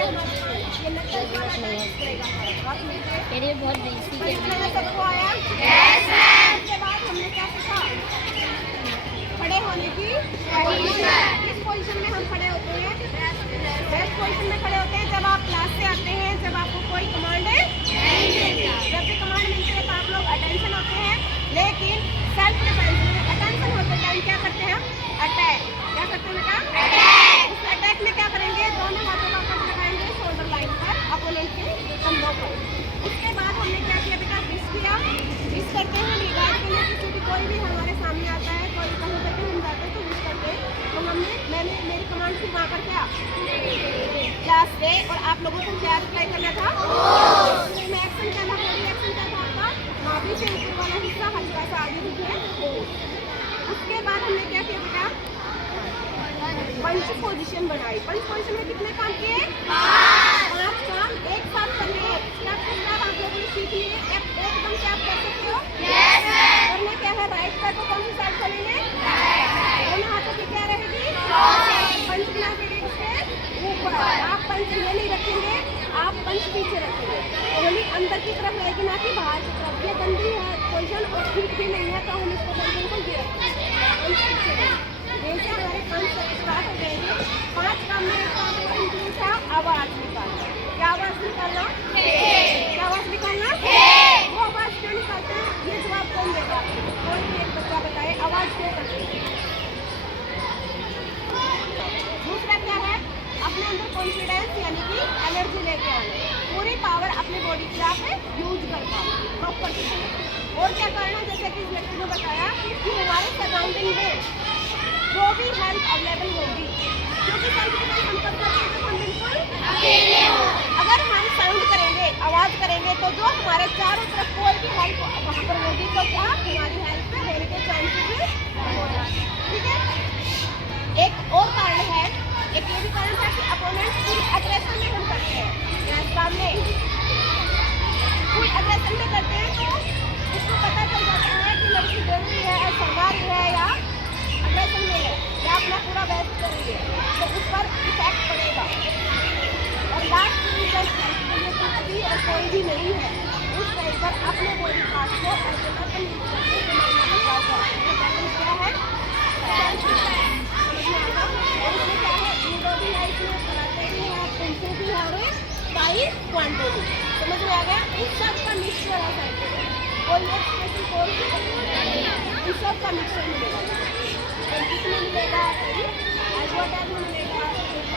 ये बहुत देसी के सबको आया। उसके बाद हमने क्या सीखा? खड़े होने की किस पोजीशन में हम खड़े होते हैं? बेस्ट पोजीशन में खड़े होते हैं जब आप क्लास से आते हैं, जब आपको कोई कमांड नहीं मिलता। जब भी कमांड मिलती है तो आप लोग अटेंशन होते हैं, लेकिन सेल्फ डिफेंस में अटेंशन होते टाइम क्या करते हैं? अटैक। क्या करते हैं बेटा? अटैक। उस अटैक में क्या करेंगे? दोनों हाथों का कट लगाएंगे शोल्डर लाइन पर, अपोनेंट के कंधों पर। उसके बाद हमने क्या किया बेटा? विश किया। विश करते हैं रिगार्ड के लिए, किसी भी कोई भी हमारे सामने आता है, कोई कहीं पर भी हम जाते हैं तो विश करते हैं। तो मैंने मेरी कमांड थी वहाँ पर क्या? क्लास से, और आप लोगों को क्या रिप्लाई करना था? में एक्शन क्या था? एक्शन क्या था आपका? नाभि से ऊपर वाला हिस्सा हल्का सा आगे दिखे। उसके बाद हमने क्या किया बेटा? पंच पोजीशन बनाई। पंच पोजीशन में कितने काम किए? 5 काम एक साथ करने हैं। स्टेप बाय स्टेप आप लोगों ने सीख लिए। एकदम से आप कर सकते हो? Yes ma'am. करना क्या है? राइट पैर को कौन सी साइड करेंगे? दोनों हाथों की क्या रहेगी? पंच बना के इसके ऊपर। आप पंच ये नहीं रखेंगे, आप पंच पीछे रखेंगे। ओनली अंदर की तरफ रहेगी, ना कि बाहर की तरफ। ये गंदी है पोजीशन और ठीक भी नहीं है, तो हम इसको पोजीशन को ये रखेंगे। पंच पीछे रहेंगे। जैसे हमारे 5 स्टार्ट हो जाएंगे। 5 काम में एक काम इंक्लूड था आवाज निकालना। क्या आवाज निकालना? क्या आवाज निकालना? वो आवाज क्यों निकालते हैं? ये जवाब कौन देगा? कोई भी एक बच्चा बताए आवाज क्यों करते हैं? दूसरा क्या है? अपने अंदर कॉन्फिडेंस यानी कि एनर्जी लेके आना, पूरी पावर अपने बॉडी की आप यूज कर पाओ प्रॉपर। और क्या करना? जैसे कि इस लेक्चर में बताया कि हमारे सराउंडिंग में जो भी हेल्प अवेलेबल होगी, क्योंकि सेल्फ डिफेंस हम कब करते हैं? हम बिल्कुल अकेले हो। अगर हम साउंड करेंगे, आवाज करेंगे, तो जो हमारे चारों तरफ कोई भी हेल्प वहाँ पर होगी तो क्या हमारी हेल्प होने के चांसेस होगा। ठीक है। एक और कारण है, एक ये भी कारण था कि अपोनेंट फुल अग्रेशन में हम करते हैं। सामने फुल अग्रेशन में करते हैं तो इसको पता चल जाता है कि लड़की डर रही है, शर्मा रही है या अग्रेशन में है या अपना पूरा बेस्ट कर रही है, तो उस पर इफेक्ट पड़ेगा। और लास्ट में जब हेल्प के लिए कुछ भी और कोई भी नहीं है, उस टाइम पर अपने बॉडी पार्ट को क्या है? और इसमें क्या है? जूडो भी है, इसमें कराटे भी है, कुंफू भी है और ताइक्वांडो भी। समझ में आ गया? इस सब का मिक्सचर है साइड पे। कोई एक स्पेशल कोर्स इस सब का मिक्सचर मिलेगा। किसमें मिलेगा? एडवर्टाइज में मिलेगा।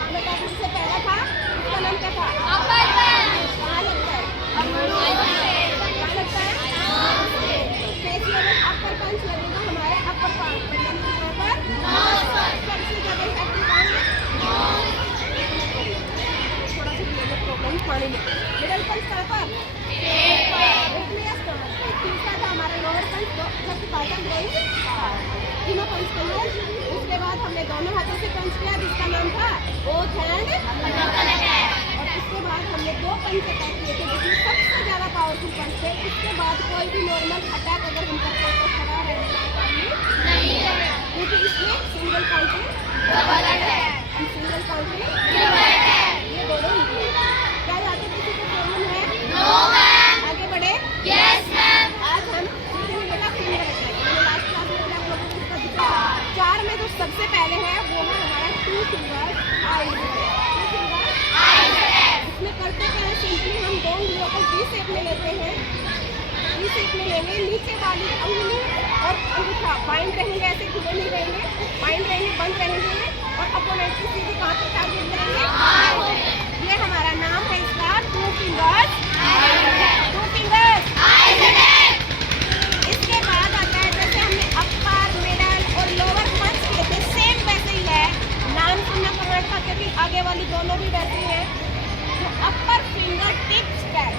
एडवर्टाइज से पहला था, उसका नाम क्या था? कहाँ लगता है? कहाँ लगता है? फेस लेवल अपर पंच लगेगा हमारे अपर पार्ट पर, यानी कि यहाँ पर सबसे ज़्यादा इफेक्टिव कहाँ है? थोड़ा सा प्रॉब्लम पानी में। मिडल पंच कहाँ पर? तीसरा था हमारा लोअर पंच, तीनों पंच किए। उसके बाद हमने दोनों हाथों से पंच किया, जिसका नाम था बोथ हैंड। और उसके बाद हमने 2 पंच अटैक किए थे, जिसमें सबसे ज़्यादा पावरफुल पंच थे। उसके बाद कोई भी नॉर्मल अटैक अगर हम करते हैं तो खड़ा रहने का नहीं है, क्योंकि इसमें सिंगल काउंटिंग, सिंगल काउंटिंग, ये दोनों निकले। क्या यहाँ पे किसी को प्रॉब्लम है? No ma'am. आगे बढ़े? Yes ma'am. आज हम सीखेंगे बेटा फिंगर अटैक। मैंने लास्ट क्लास में आप लोगों को इसका दिखा। 4 में जो सबसे पहले है वो है हमारा 2 फिंगर्स आइज अटैक। इसमें करते क्या है? सिंपली हम 2 उंगलियों को वी शेप में लेते हैं। वी शेप में लेंगे, नीचे वाली उंगली और अंगूठा बाइंड रहेंगे, ऐसे खुले नहीं रहेंगे, बाइंड रहेंगे, बंद रहेंगे और अपोनेंट की सीधी कहाँ पर टारगेट करेंगे? ये हमारा नाम है इसका 2 फिंगर्स। इसके बाद आता है जैसे हमने अपर, मिडल और लोअर पंच किए थे, सेम वैसे ही है। नाम सुनना कमेंट करके भी आगे वाली दोनों भी वैसे ही है। जो अपर फिंगर टिप्स अटैक,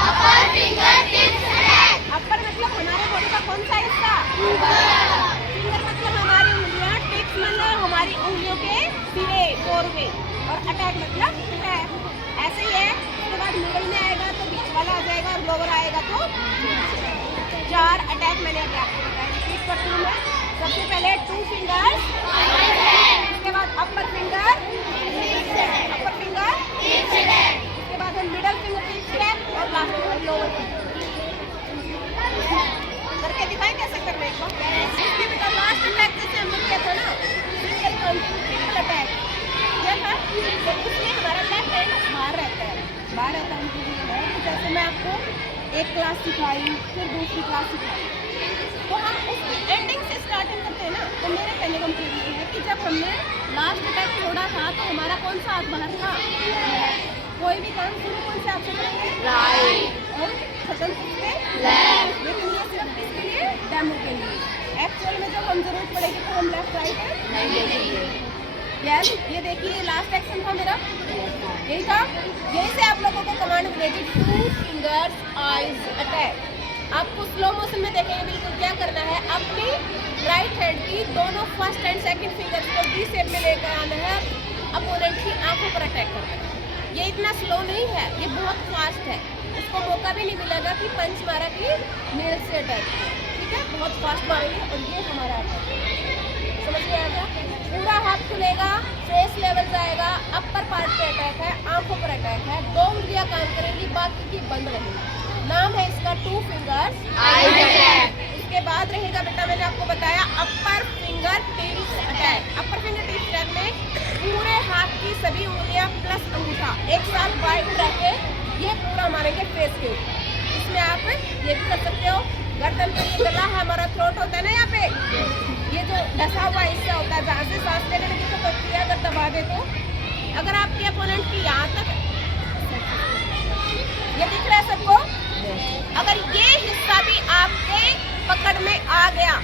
अपर फिंगर टिप्स अटैक। अपर मतलब हमारे बॉडी का कौन सा हिस्सा? फिंगर मतलब हमारी उंगलियां, टिप्स मतलब हमारी उंगलियों के सिरे, कोरवे, और अटैक मतलब है। ऐसे ही है। उसके बाद मिडल में आएगा तो बीच वाला आ जाएगा और लोअर आएगा तो 4 अटैक मैंने अभी आपको बताया। रिपीट करती हूँ मैं। सबसे पहले 2 फिंगर्स, उसके बाद अपर फिंगर, अपर फिंगर, उसके बाद हम मिडल फिंगर टिप स्टेप और लास्ट में हम लोअर करके दिखाएं कैसे करना है एक बार। इसके बेटा लास्ट अटैक जैसे हमने किया था ना, सिंगल काउंटिंग ट्रिपल अटैक किया था, तो उसमें हमारा लेफ्ट हैंड बाहर रहता है, बाहर रहता है उनके लिए। तो जैसे मैं आपको एक क्लास सिखाई, फिर दूसरी क्लास सिखाई, तो हम उस एंडिंग से स्टार्टिंग करते हैं ना। तो मेरे कहने का मतलब ये है कि जब हमने लास्ट अटैक छोड़ा था तो हमारा कौन सा हाथ बाहर था? कोई भी काम शुरू कौन से हाथ से करेंगे? राइट, और खत्म किससे? लेफ्ट। लेकिन ये सिर्फ किसके लिए? डेमो के लिए। एक्चुअल में जब हम जरूरत पड़ेगी तो हम लेफ्ट राइट नहीं देखेंगे। यार ये देखिए लास्ट एक्शन था मेरा, यही था। यही से आप लोगों को कमांड मिलेगी, 2 फिंगर्स आइज अटैक। आपको स्लो मोशन में देखेंगे बिल्कुल क्या करना है, अपनी राइट हैंड की दोनों फर्स्ट एंड सेकंड फिंगर्स को वी शेप में लेकर आना है, अपोनेंट की आंखों पर अटैक करना है। ये इतना स्लो नहीं है, ये बहुत फास्ट है। उसको मौका भी नहीं मिलेगा कि पंच मारा कि नेल से अटैक, ठीक है, बहुत फास्ट मारेंगे। और ये हमारा अटैक समझ में आएगा, पूरा हाथ खुलेगा, फेस लेवल जाएगा, अपर पार्ट पे अटैक है, आंखों पर अटैक है, 2 उंगलियां काम करेंगी, बाकी की बंद रहेगी। नाम है इसका 2 फिंगर्स आइज अटैक। उसके बाद रहेगा बेटा, मैंने आपको बताया अपर फिंगर टिप्स अटैक। अपर फिंगर टिप्स अटैक में पूरे हाथ की सभी उंगलियां प्लस अंगूठा एक साथ वाइड रह के ये पूरा मारेंगे फेस के ऊपर। इसमें आप ये भी कर सकते हो, गर्दन पे ये गला है, हमारा थ्रोट होता है ना, यहाँ पे ये जो ढसा हुआ हिस्सा होता है जहाँ से सांस लेने में दिक्कत होती है, अगर दबा दे तो, अगर आपके अपोनेंट की यहाँ तक ये दिख रहा है सबको, अगर ये हिस्सा भी आपके पकड़ में आ गया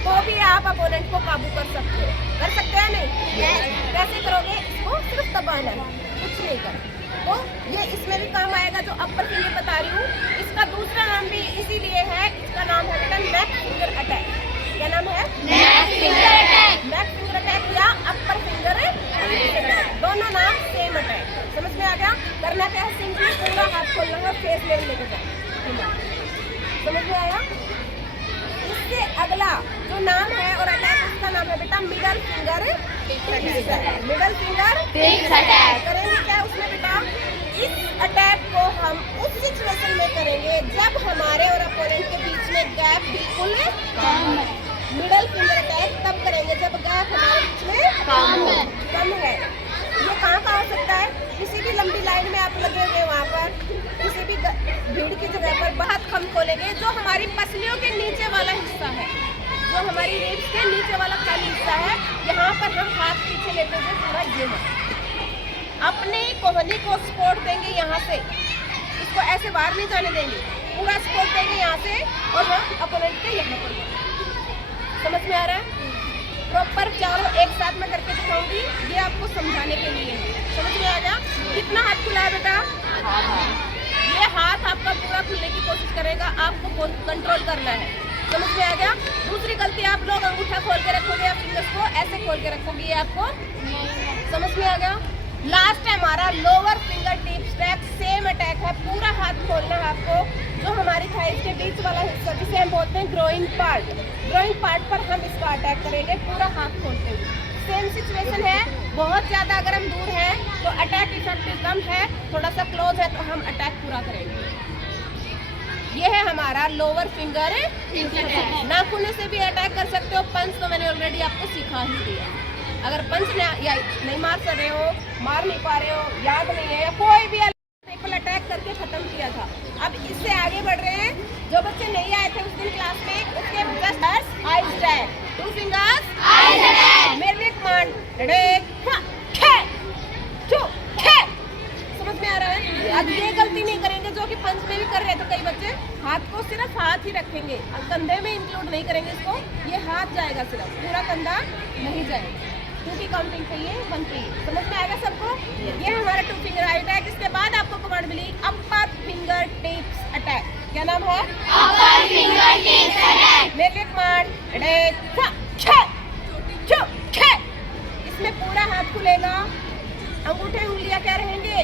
तो भी आप अपोनेंट को काबू कर सकते हो। कर सकते हैं नहीं? कैसे करोगे? इसको सिर्फ दबाना है, कुछ नहीं करना। तो ये इसमें भी काम आएगा जो अपर फिंगर बता रही हूँ। इसका दूसरा नाम भी इसीलिए है, इसका नाम है बेटा नेक फिंगर अटैक। क्या नाम है? नेक फिंगर अटैक। नेक फिंगर अटैक या अपर फिंगर अटैक, दोनों नाम सेम अटैक। समझ में आ गया? करना क्या है, सिंपली पूरा हाथ खोलना है, फेस लेवल लेके जाना। समझ में आया? इससे अगला जो नाम है और अटैक, उसका नाम है बेटा middle finger tips attack. Middle finger tips attack करेंगे क्या उसमें बेटा? इस अटैक को हम उस सिचुएशन में करेंगे जब हमारे और अपोनेंट के बीच में गैप बिल्कुल कम है। मिडल फिंगर अटैक तब करेंगे जब गैप हमारे बीच में कम है। ये कहाँ हो सकता है? किसी भी लंबी लाइन में आप लगे हुए वहाँ पर, किसी भी भीड़ की जगह पर बहुत कम खोलेंगे। जो हमारी पसलियों के नीचे वाला हिस्सा है, जो हमारी रिब्स के नीचे वाला खाली हिस्सा है, यहाँ पर हम हाथ पीछे लेते हुए पूरा ये अपनी कोहनी को सपोर्ट देंगे यहाँ से, इसको ऐसे बाहर नहीं जाने देंगे, पूरा सपोर्ट देंगे यहाँ से और हम अपोनेंट के यहाँ पर। समझ में आ रहा है? प्रॉपर चारों एक साथ में करके दिखाऊंगी, ये आपको समझाने के लिए है। समझ में आ गया? कितना हाथ खुला है बेटा? ये हाथ आपका पूरा खुलने की कोशिश करेगा, आपको कंट्रोल करना है। समझ में आ गया? दूसरी गलती, आप लोग अंगूठा खोल के रखोगे या फिंगर्स को ऐसे खोल के रखोगे, ये आपको समझ में आ गया? लास्ट है हमारा lower finger tips attack. Same attack है, पूरा हाथ खोलना है आपको, जो हमारी थाइस के बीच वाला हिस्सा जिसे हम बोलते हैं ग्रोइंग पार्ट, ग्रोइंग पार्ट पर हम इसका अटैक करेंगे पूरा हाथ खोलते हुए। सेम सिचुएशन है, बहुत ज़्यादा अगर हम दूर हैं तो अटैक इफेक्टिव कम है, थोड़ा सा क्लोज है तो हम अटैक पूरा करेंगे। ये है हमारा लोअर फिंगर नाखून से भी अटैक कर सकते हो। पंच तो मैंने ऑलरेडी आपको सिखा ही दिया। अगर पंच नहीं मार रहे हो, मार नहीं पा रहे हो, याद नहीं है, या कोई भी ट्रिपल अटैक करके खत्म किया था। अब इससे आगे बढ़ रहे हैं। जो बच्चे नहीं आए थे उस दिन क्लास में, उसके just eyes attack, 2 fingers eyes attack. मेरे लिए कमांड समझ में आ रहा है? अब ये गलती नहीं करेंगे जो कि पंच में भी कर रहे थे कई बच्चे, हाथ को सिर्फ हाथ ही रखेंगे, कंधे में इंक्लूड नहीं करेंगे इसको, ये हाथ जाएगा सिर्फ, पूरा कंधा नहीं जाएगा। 2 की काउंटिंग चाहिए, 1 चाहिए। समझ में आएगा सबको? ये हमारा 2 फिंगर अटैक। इसके बाद आपको कमांड मिली अपर फिंगर टिप्स अटैक। क्या नाम है? अपर फिंगर टिप्स अटैक। मेरे लिए कमांड इसमें पूरा हाथ खुलेगा, अंगूठे उंगलियां क्या रहेंगे?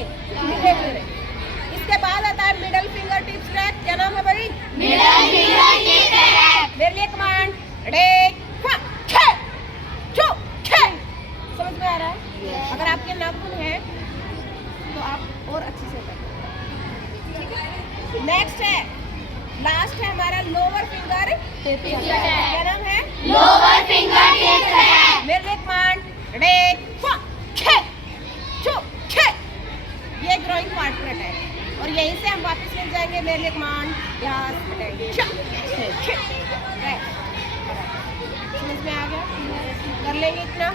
इसके बाद आता है मिडल फिंगर टिप्स अटैक। क्या नाम है भाई? Middle finger tips attack. मेरे लिए कमांड समझ में आ रहा है? अगर आपके नाखून है नेक्स्ट है, लास्ट है हमारा लोअर फिंगर टिप। क्या नाम है? लोअर फिंगर टिप्स है। मेरे कमांड रेड छे छो छे, ये ग्रोइंग पार्ट पर अटैक, और यहीं से हम वापस मिल जाएंगे। मेरे कमांड यहाँ अटैक समझ में आ गया? कर लेंगे इतना।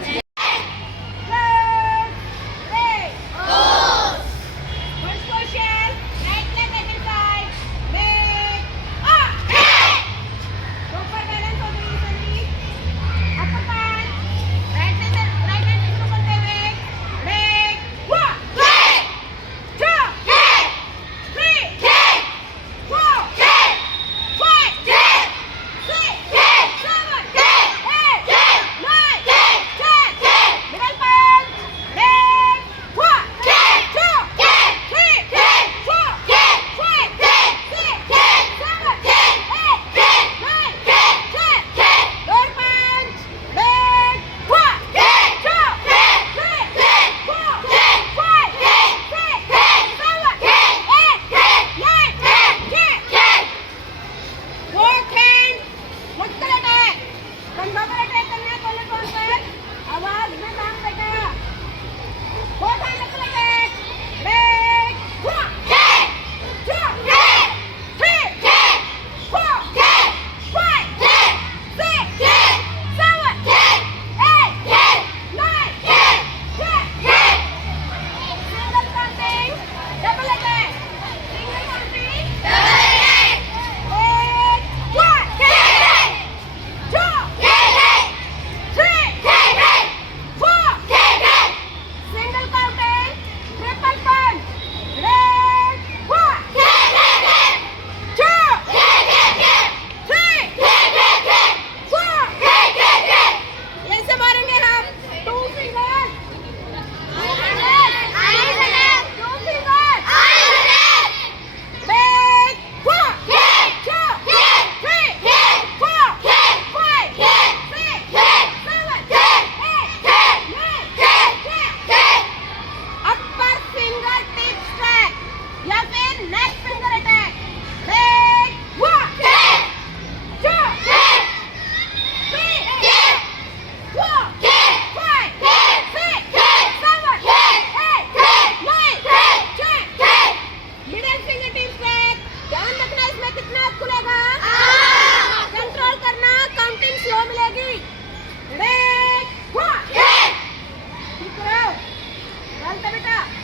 बेटा